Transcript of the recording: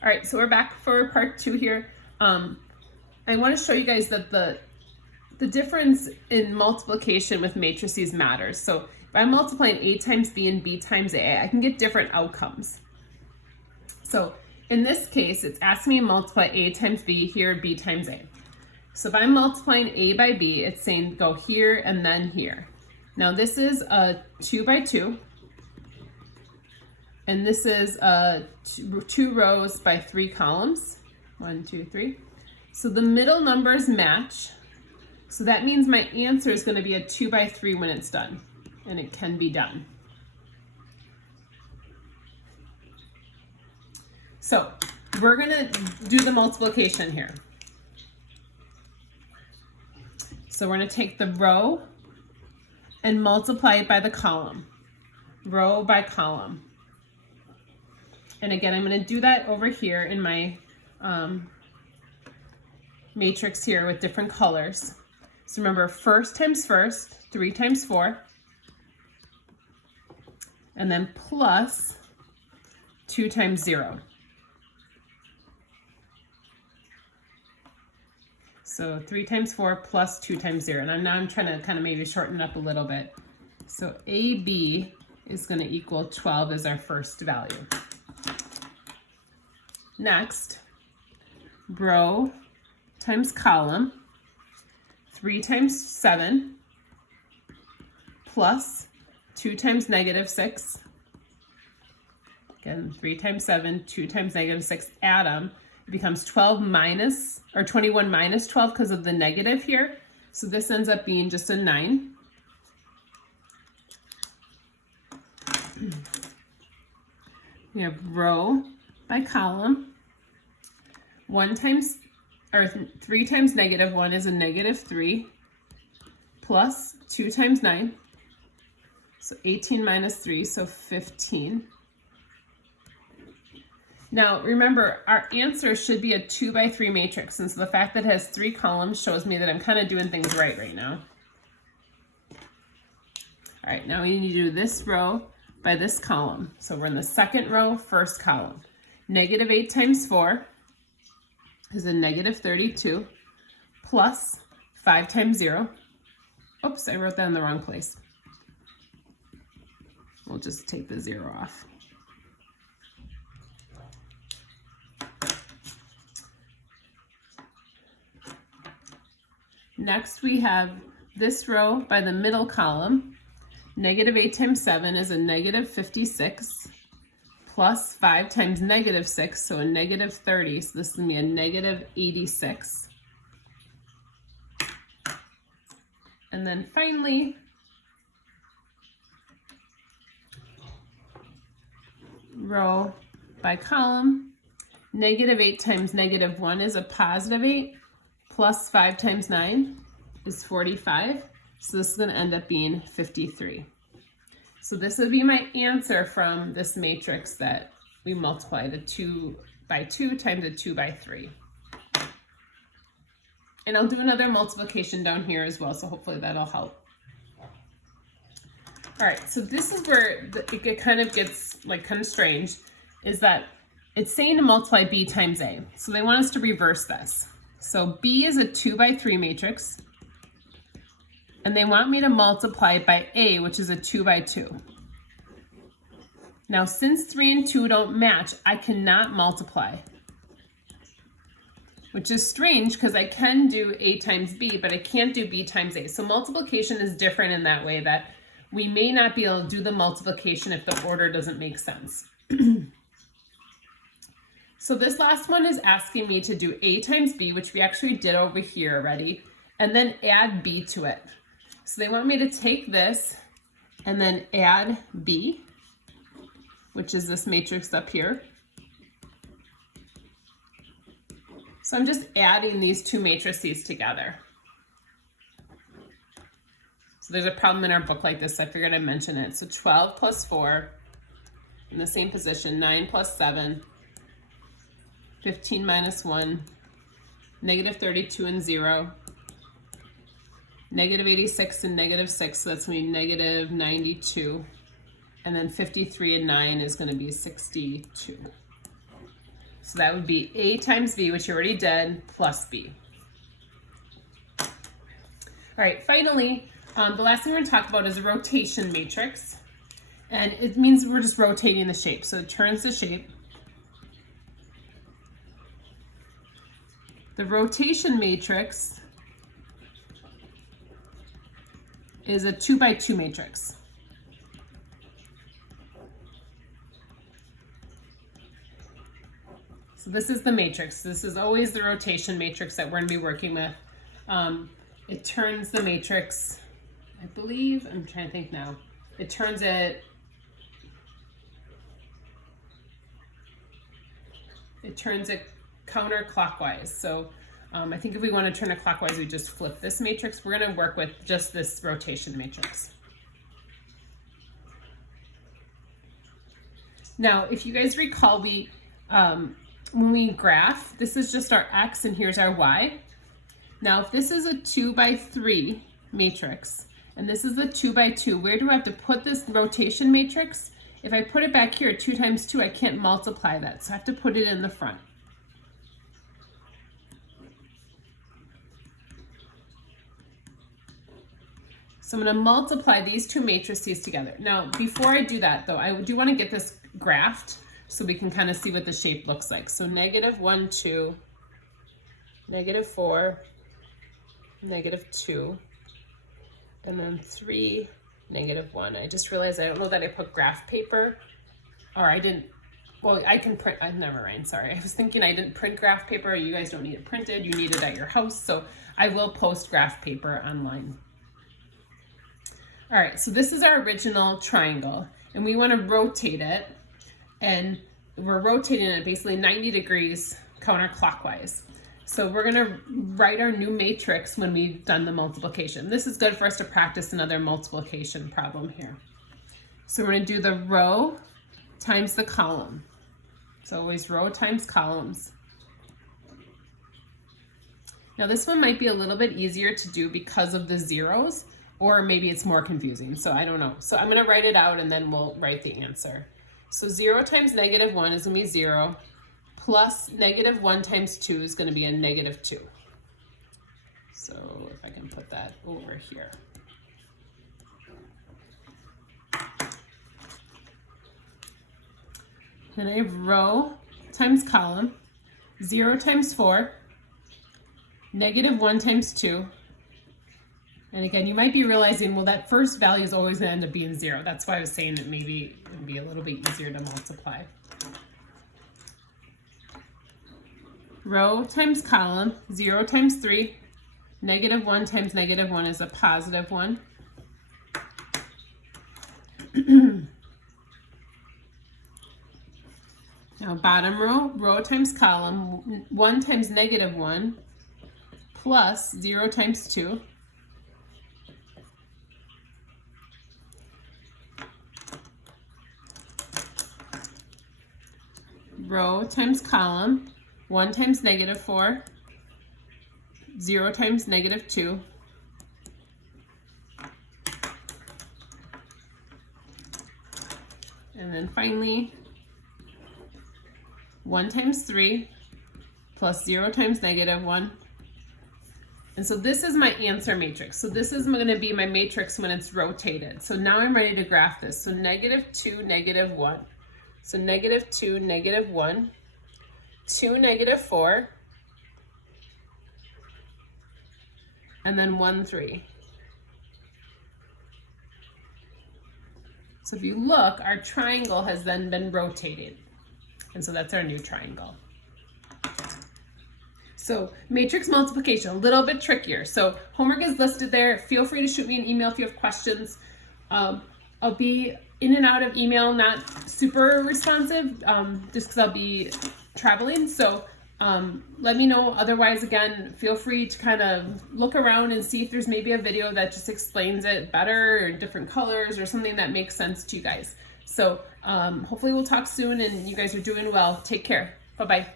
All right, so we're back for part 2 here. I want to show you guys that the difference in multiplication with matrices matters. So if I'm multiplying A times B and B times A, I can get different outcomes. So in this case, it's asking me to multiply A times B here, B times A. So if I'm multiplying A by B, it's saying go here and then here. Now this is a 2 by 2. And this is two rows by 3 columns. 1, 2, 3. So the middle numbers match. So that means my answer is going to be a 2 by 3 when it's done. And it can be done. So we're going to do the multiplication here. So we're going to take the row and multiply it by the column. Row by column. And again, I'm going to do that over here in my matrix here with different colors. So remember, first times first, 3 times 4. And then plus 2 times 0. So 3 times 4 plus 2 times 0. And now I'm trying to kind of maybe shorten it up a little bit. So AB is going to equal 12 as our first value. Next, row times column, 3 times 7 plus 2 times negative 6. Again, 3 times 7, 2 times negative 6, add them. It becomes 12 minus, or 21 minus 12 because of the negative here. So this ends up being just a 9. We have row by column. 3 times negative 1 is a negative 3 plus 2 times 9. So 18 minus 3, so 15. Now remember, our answer should be a 2 by 3 matrix, and so the fact that it has 3 columns shows me that I'm kind of doing things right now. All right, now we need to do this row by this column. So we're in the second row, first column. Negative 8 times 4 is a negative 32 plus 5 times 0. Oops, I wrote that in the wrong place. We'll just take the 0 off. Next we have this row by the middle column. Negative 8 times 7 is a negative 56 plus 5 times negative 6, so a negative 30. So this is going to be a negative 86. And then finally, row by column. Negative 8 times negative 1 is a positive 8. Plus 5 times 9 is 45. So this is going to end up being 53. So this would be my answer from this matrix that we multiply the 2 by 2 times a 2 by 3. And I'll do another multiplication down here as well, so hopefully that'll help. All right, so this is where it kind of gets kind of strange, is that it's saying to multiply B times A. So they want us to reverse this. So B is a 2 by 3 matrix, and they want me to multiply it by A, which is a 2 by 2. Now, since 3 and 2 don't match, I cannot multiply, which is strange because I can do A times B, but I can't do B times A. So multiplication is different in that way, that we may not be able to do the multiplication if the order doesn't make sense. So this last one is asking me to do A times B, which we actually did over here already, and then add B to it. So they want me to take this and then add B, which is this matrix up here. So I'm just adding these two matrices together. So there's a problem in our book like this, so I figured I'd mention it. So 12 plus 4, in the same position, 9 plus 7, 15 minus 1, negative 32 and 0, negative 86 and negative 6, so that's going to be negative 92. And then 53 and 9 is going to be 62. So that would be A times B, which you already did, plus B. All right, finally, the last thing we're gonna talk about is a rotation matrix. And it means we're just rotating the shape. So it turns the shape. The rotation matrix is a 2 by 2 matrix. So this is the matrix. This is always the rotation matrix that we're going to be working with. It turns the matrix, I believe, I'm trying to think now. It turns it counterclockwise. So I think if we want to turn it clockwise, we just flip this matrix. We're going to work with just this rotation matrix. Now, if you guys recall, when we graph, this is just our X and here's our Y. Now, if this is a 2 by 3 matrix, and this is a 2 by 2, where do I have to put this rotation matrix? If I put it back here, 2 times 2, I can't multiply that, so I have to put it in the front. So I'm going to multiply these two matrices together. Now, before I do that, though, I do want to get this graphed so we can kind of see what the shape looks like. So -1, 2, -4, -2, and then 3, -1. I just realized I don't know that I put graph paper, or I didn't. Well, I can print, never mind, sorry. I was thinking I didn't print graph paper. You guys don't need it printed, you need it at your house. So I will post graph paper online. All right, so this is our original triangle, and we want to rotate it, and we're rotating it basically 90 degrees counterclockwise. So we're gonna write our new matrix when we've done the multiplication. This is good for us to practice another multiplication problem here. So we're gonna do the row times the column. So always row times columns. Now this one might be a little bit easier to do because of the zeros, or maybe it's more confusing, so I don't know. So I'm gonna write it out and then we'll write the answer. So 0 times -1 is gonna be 0, plus -1 times 2 is gonna be a -2. So if I can put that over here. Then I have row times column, 0 times 4, -1 times 2, and again, you might be realizing, well, that first value is always going to end up being 0. That's why I was saying that maybe it would be a little bit easier to multiply. Row times column, 0 times 3, -1 times -1 is a +1. Now bottom row, row times column, 1 times -1, plus 0 times 2. Row times column, 1 times -4, 0 times -2, and then finally 1 times 3 plus 0 times -1. And so this is my answer matrix. So this is going to be my matrix when it's rotated. So now I'm ready to graph this. So -2, -1. So -2, -1, 2, -4, and then 1, 3. So if you look, our triangle has then been rotated. And so that's our new triangle. So matrix multiplication, a little bit trickier. So homework is listed there. Feel free to shoot me an email if you have questions. I'll be in and out of email, not super responsive, just because I'll be traveling. So let me know. Otherwise, again, feel free to kind of look around and see if there's maybe a video that just explains it better, or different colors, or something that makes sense to you guys. So hopefully we'll talk soon, and you guys are doing well. Take care. Bye-bye.